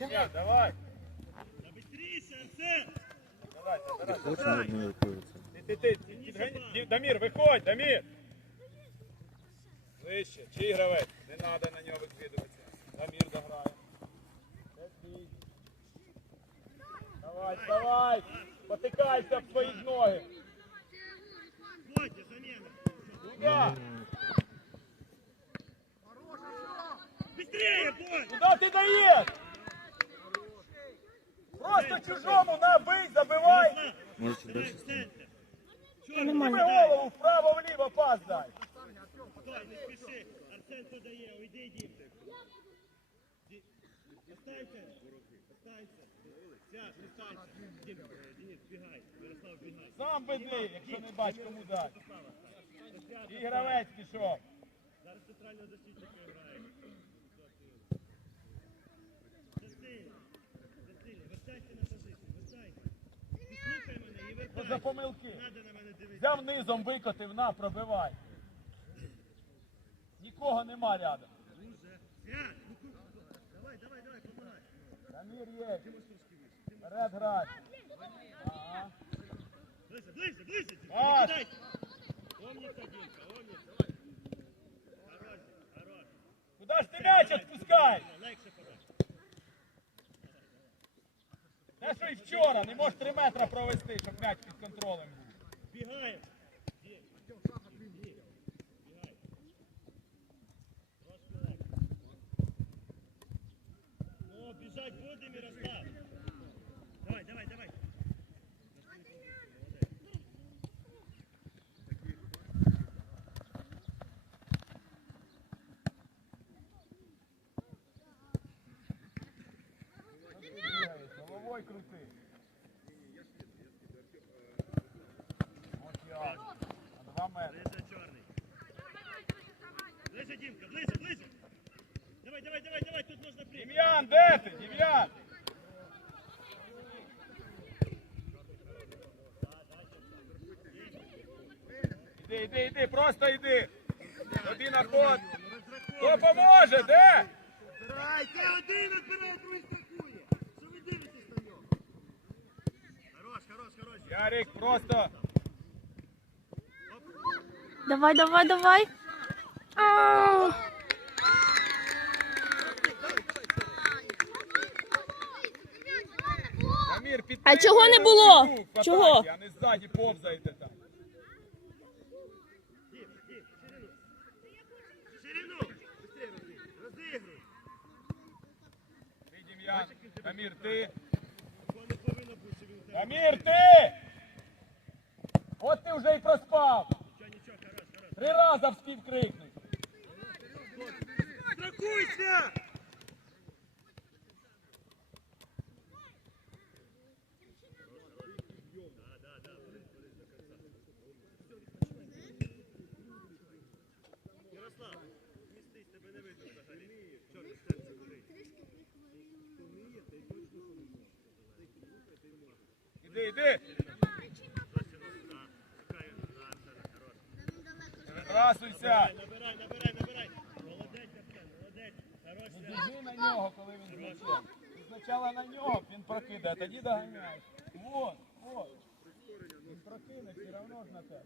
Я, давай. Быстріше, Арсен! Давай, забирай. Точно над нею кується. Ти, ти, ти, підгані- Ді- Дамір, виходь, Дамір. Вище, чий гравець? Не треба на нього викидуватися. Дамір дограє. Це твій. Давай, давай. Потикайся об свої ноги. Ходьте, заміна! Куда? Быстрее, бой! Куда ти даєш? Просто чужому на бий, забивай. Можете далі. в голову, вправо-вліво пас дай. Стой, не спіши! Арсен подає, уйди, йди! Останься! Останься! Сядь, останься! Денис, бігай! Ярослав, бігай! Сам веди, якщо не бач, кому дати. І гравець пішов. Зараз центрального защитника грає. За помилки? Взяв низом, викотив, на, пробивай. Нікого нема рядом. Давай, давай, давай, помагай! Дамір є. Вперед грай. Ага. Ближе, ближе, ближе! Пас! Хорош, хорош! Куди ж ти м'яч відпускаєш? Легше хорош! Те, що не можеш три метри провести, щоб м'яч під контролем був. Легше. Ну, бежать будем, Ярослав! Давай, давай, давай! Що ти бігаєш? Головою крути. Ось я. На два метри. Ближе, черный! Ближе, ближе! Давай, давай, давай, давай, тут нужно прийти! Дем'ян, де ти? Дем'ян! Іди, іди, іди, просто йди. Тобі на ход. Хто поможе, де? Збирай, ти один відбирай, другий страхує. Що ви дивитесь на нього? Хорош, хорош, хорош. Ярик, просто. Давай, давай, давай. Ау. А чого не було? Чого? А не ззаді повзаєте там. Амір, ти. Амір, ти! От ти вже й проспав. Нічого, нічого, хорош, хорош. Три рази вспів крикнути. Страхуйся! Ярослав, містись, тебе не видно взагалі. Чорний серце горить. Хто вміє, той точно поможе. Той, хто слухає, той може. Іди, іди. Розбрасуйся. Набирай, набирай, набирай. Молодець, Арсен, молодець. Біжи на нього, коли він з спочатку на нього, він прокидає, тоді доганяєш. Вот, вот. Він прокине, все одно ж на тебе.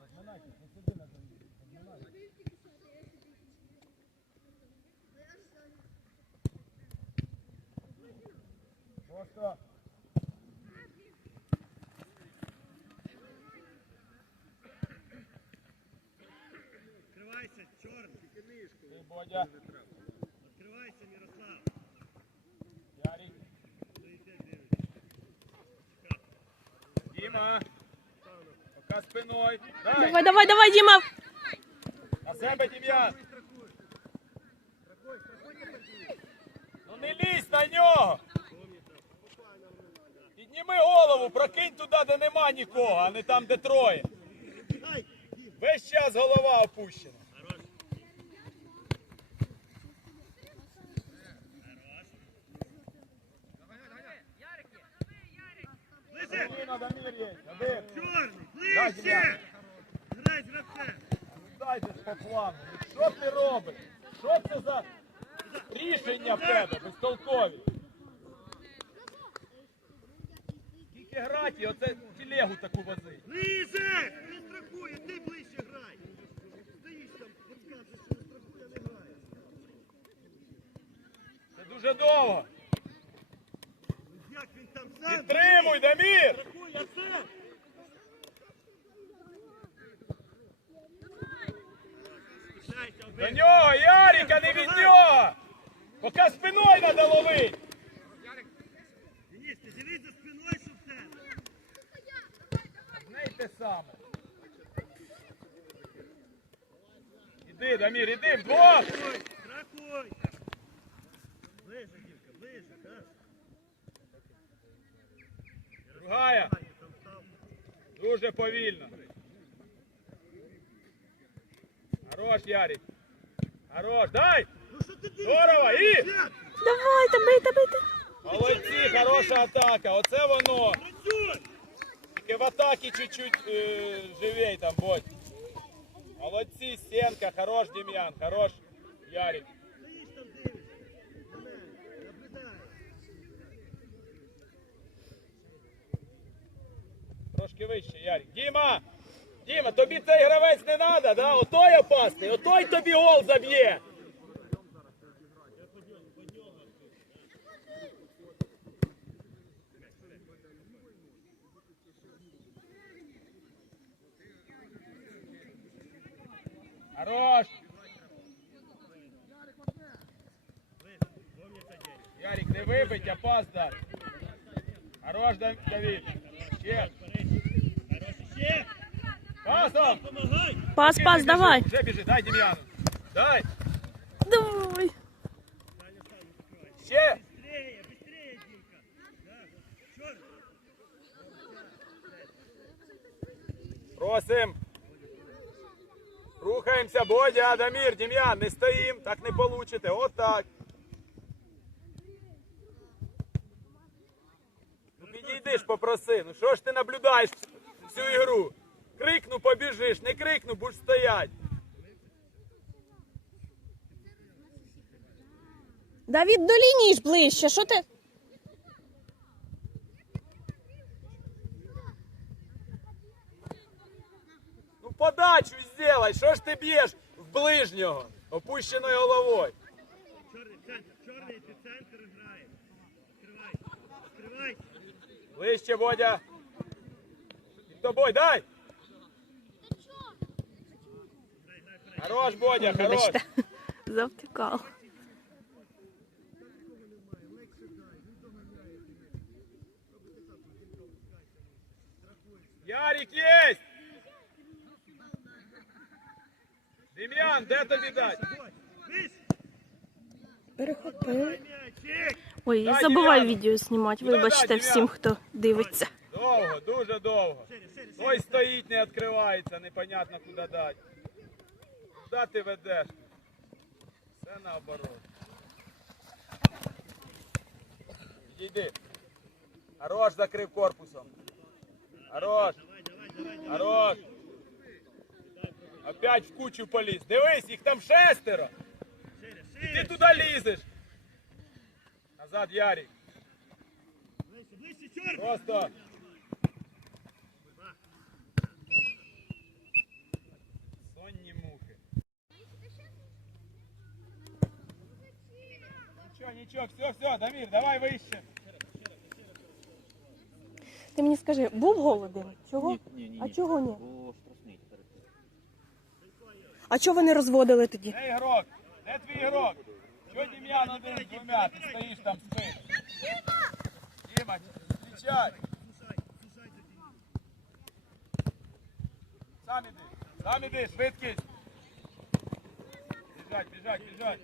Розминайтесь, не сиди на землі. Розминайтесь. Просто Відкривайся, чорний. ти, Бодя, Відкривайся, Мирослав. Ярик. Діма. Пока спиною. Давай, Дай, давай, давай, Діма. на себе, Дем'ян. Ну не лізь на нього. Підніми голову, прокинь туди, де нема нікого, а не там, де троє. Весь час голова опущена. Хорош. Ближе! Спина, Дамір є. Дамір, Чорний! Грай з дайте по плану. Що ти робиш? Що це за рішення в тебе, безтолкові? Скільки граті, оце телегу таку возить. Ближе! Не страхує, ти ближче грай! Стоїш там, підказуєш, що не страхує, не грає. Це дуже довго. Як він там сам? Підтримуй, Дамір! До нього, Яріка, не від нього! Поки спиною треба ловити! Денис, ти дивись за спиною, що в тебе. Те саме. Іди, Дамір, іди вдвох! Страхуй, ближе, Там став. Дуже повільно. Хорош, Ярик. Хорош, дай! Здорово, і? Взяти. Давайте, бийте, бийте. Молодці, хороша атака. Оце воно. Тільки в атаці чуть-чуть е, живей там, будь. Молодці, Стенка, хорош, Дем'ян, хорош, Ярик. Стоїш там, дивишся. На мене, наблюдаєш. Трошки вище, Ярик. Діма! Діма, тобі цей гравець не треба, да? Отой опасний, отой тобі гол заб'є. Хорош! Ярик, не вибить, а. Хорош, Давид. Ще. Пасом! Пас, пас, давай. Вже біжи, дай Дем'яну. Дай. Давай. Ще. Просим. Рухаємося, Бодя, Адамір, Дем'ян, не стоїм, так не получите. Отак. Ну підійди ж попроси. Ну що ж ти наблюдаєш всю ігру? Крикну, побіжиш, не крикну, будеш стоять. Давід, до лінії ж ближче, що ти? Ну подачу сделай, що ж ти б'єш в ближнього, опущеною головою. Чорний центр, чорний, центр грає. Відкривай, відкривай! Ближче, Бодя. Під тобою, дай. Хорош, Бодя, хорош. Завтикав. Ярик есть! Дем'ян, де тобі дати? Вись! Ой, Дай, забувай Дем'ян. відео знімати. Вибачте всім, хто дивиться. Довго, дуже довго. Той стоїть, не відкривається, непонятно куди дати. Куди ти ведеш? Все наоборот. Підійди. Хорош, закрив корпусом. Хорош. Хорош. Опять в кучу поліз. Дивись, їх там шестеро. Шире, Ти туди лізеш. Назад, чорт! Просто. Сонні мухи. Нічого, все, все, Дамір, давай вище. Ти мені скажи, був гол один? Чого? Ні, ні, ні. А чого ні? Бо штрафний тепер. А чого ви не розводили тоді? Де ігрок? Де твій ігрок? Що Дем'ян один з двома? Ти стоїш там спиш. Діма, зустрічай. Сам іди, сам іди, швидкість. Біжать, біжать, біжать.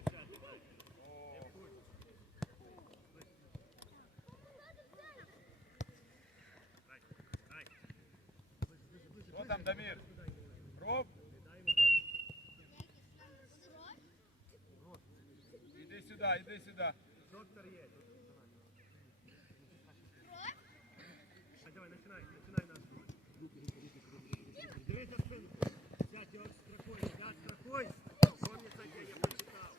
Що там, Дамір? Роб? Іди сюди, іди сюди. Доктор є. А давай, починай, починай нас. Дивись за спину. Сядь, його страхуй, сядь, страхуй. Помни, так я прочитав.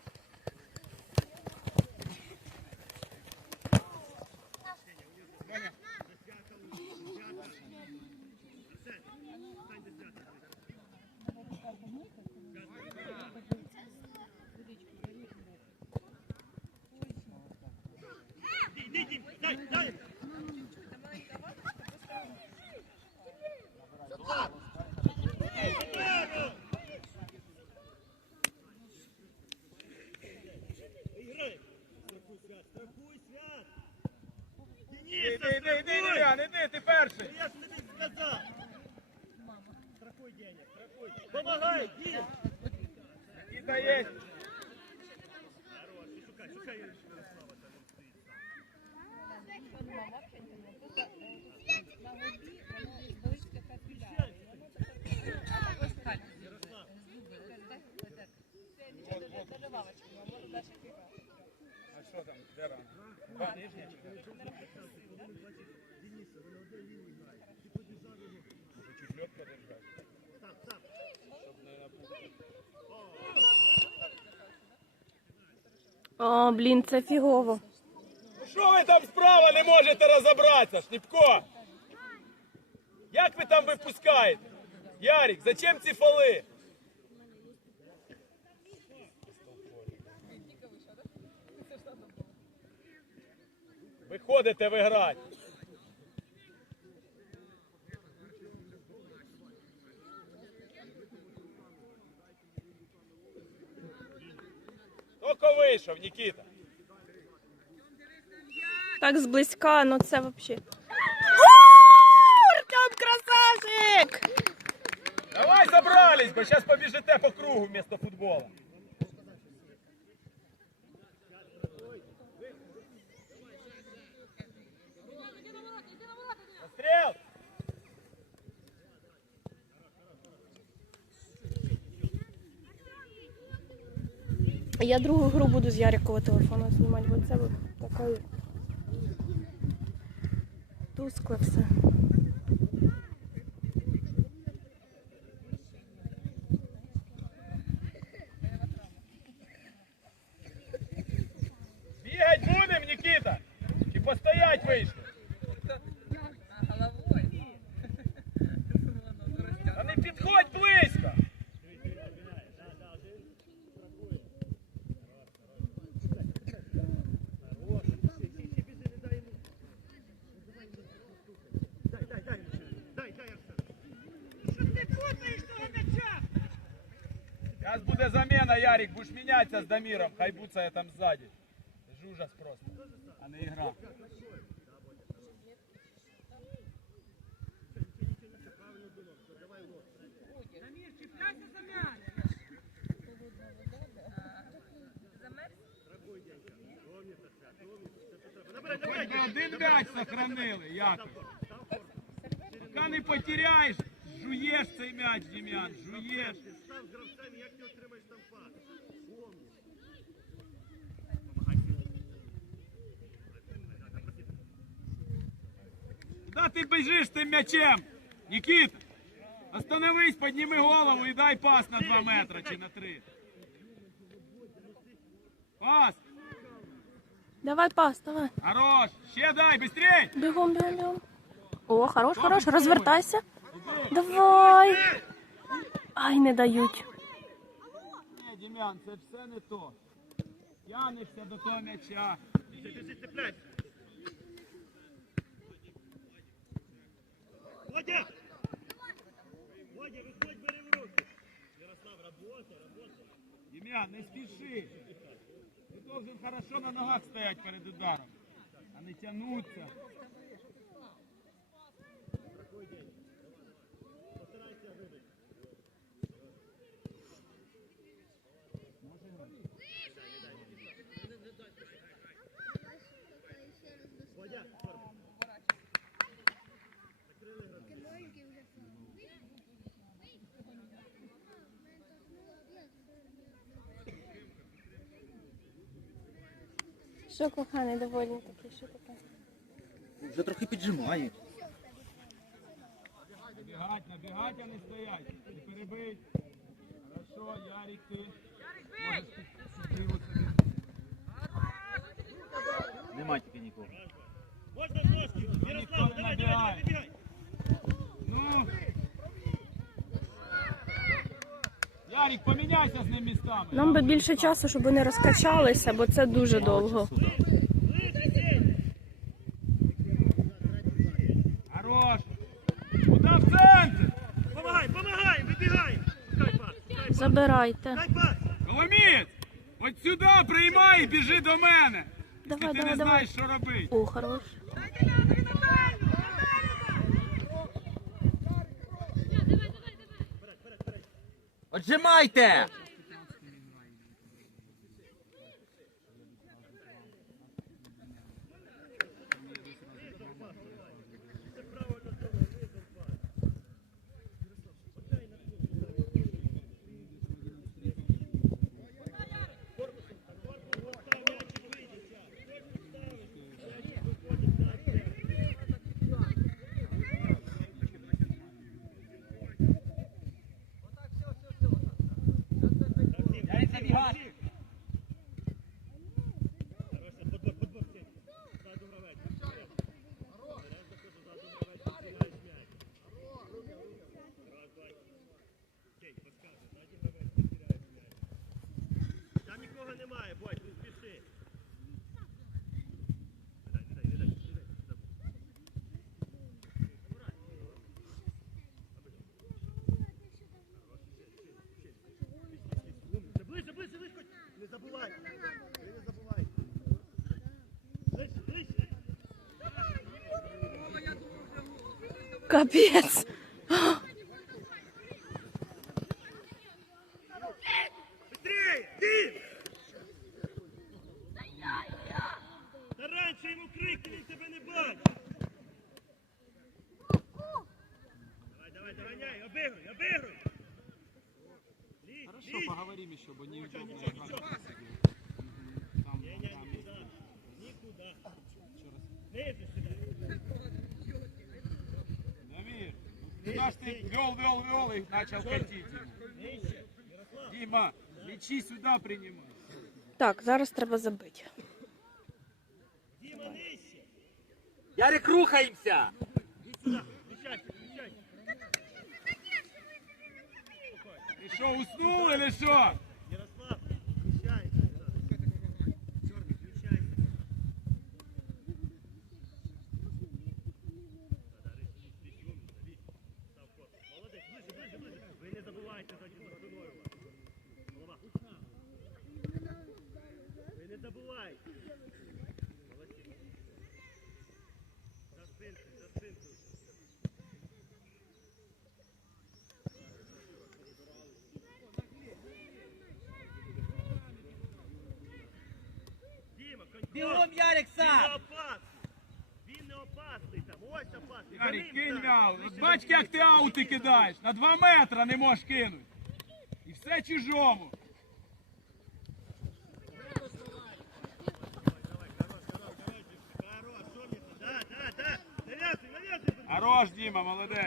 Страхуй, свят! Іди, Дениса, іди, іди! Дем'ян, іди, ти перший. Я ж тобі сказав! Страхуй, Деня, страхуй! Помагай, Дім! Нікіта є. Хорош, і шукай, шукай Ярослава, там він стоїть сам. А що там, де рана? Два нижня чи де? Може чуть льот подержати? Став, став! Щоб не напутати. О, блін, це фігово. Що ви там справа не можете розібратися, Шніпко? Як ви там випускаєте? Ярик, зачем ці фоли? Виходите ви грати. Тільки вийшов, Нікіта. Так зблизька, ну це взагалі. Артем красавчик! Давай забрались, бо зараз побіжите по кругу вместо футбола. Пострел! Я другу гру буду з Ярикового телефону знімати, бо це таке тускле все. Бігать будем, Нікіта? Чи постоять вийшли? Та не підходь близько! Дай, дай, дай, дай, дай, Арсен! Заміна, Ярик, будеш мінятися з Даміром, хай буцає там ззаді. Це ж ужас просто, а не ігра. Один м'яч сохранили, Яков. Поки не потеряєш, жуєш цей м'яч, Дем'ян, жуєш. Став з як ти отримаєш там пас? Помні. Куда ти біжиш тим м'ячем? Нікіта, остановись, підніми голову і дай пас на 2 метри чи на 3. Пас, Давай пас, давай. хорош, ще дай, быстрей. Бігом, бігом, бігом. О, хорош, хорош, розвертайся. Давай. Ай, не дають. Ні, Дем'ян, це все не то. Тянешся до того м'яча. Біжи, біжи, цепляйся! Водя! Не спіши. Ти должен хорошо на ногах стояти перед ударом, а не тягнутися. Що, коханий, довольний такий, що таке? Вже трохи піджимає. Набігать, набігать, а не стоять. Не перебий. Хорошо, Ярик, ти. Під- Нема тільки нікого. Можна з ножки! Ярослав, давай, давай, давай, вибігай! Ну. Ярик, поміняйся з ним містами. Нам би більше часу, щоб вони розкачалися, бо це дуже довго. Хорош. Куда в центр? Помагай, помагай, вибігай! Дай пас, дай пас, Забирайте. дай пас! Коломієць! От сюди приймай і біжи до мене. Давай, ти давай, не давай. знаєш, що робити. О, хорош. Отжимайте! Капець. Быстрее! Ти! Та раніше йому крикни, він тебе не бачить. Давай, давай, доганяй, обігруй, обігруй. Лізь, Хорошо, лізь. поговорим еще, бо неудобно вел, вел, вел и начал катить. Дима, мячи сюда принимай. Так, зараз треба забити. Ярик, рухаемся! Ты что, уснул или что? Ярослав, вміщайся. Чорний, вміщайся. Молодець, ближче, ближче, ближче. Ви не забувайте за спиною. Голова. Ви не забувайте. Молодці. За сам! опасний. Він не опасний там. Ось опасний. За Ярик, кинь стань. От до бач, як ти аути кидаєш. На 2 метра не можеш кинути. І все чужому. Хорош, Дима, молодець.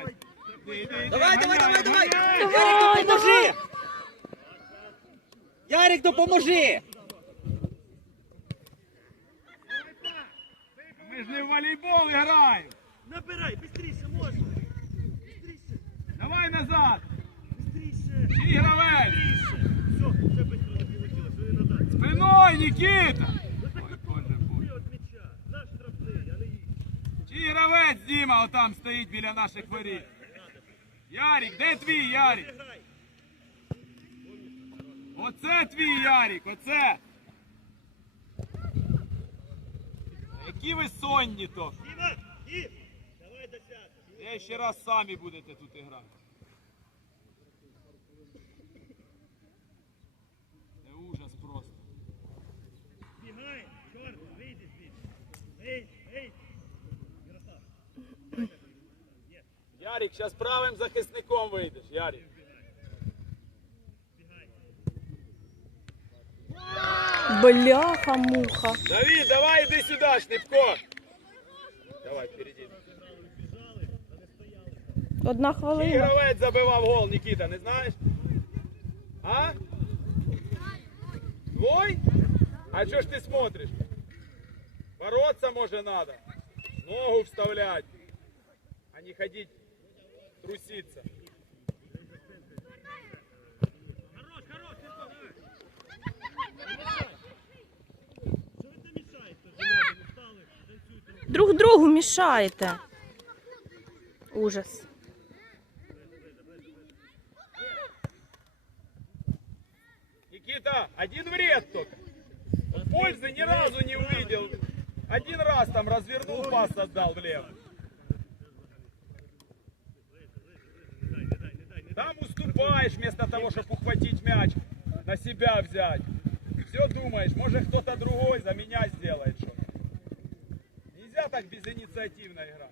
Іди, іди, іди, Давай, давай, давай, давай! Ярик, допоможи! Ярик, допоможи! Діма, стоїть біля наших воріт. Ярик, де твій Ярик? Оце твій Ярик, оце. Які ви сонні то. Давай. Я ще раз самі будете тут грати. Ярик, зараз правим захисником вийдеш, Ярик. Бляха-муха. Давид, давай иди сюда, Шнипко. Давай, впереди. Одна Який хвилина. гравець забивав гол, Нікіта, не знаєш? А? Твой? А що ж ти смотриш? Бороться може надо. Ногу вставлять. А не ходить труситься. Хорош, хорош, Сергій, давай. Що ви там мішаєте? Жінки, встали, танцюйте. Друг другу мішаєте. Ужас. Никита, один вред только. Вот понял? пользы ни разу не увидел. Один раз там развернул, пас отдал влево. Там уступаешь вместо того, чтобы ухватить мяч, на себя взять. Все думаешь, может кто-то другой за меня сделает что-то. Нельзя так безинициативно играть.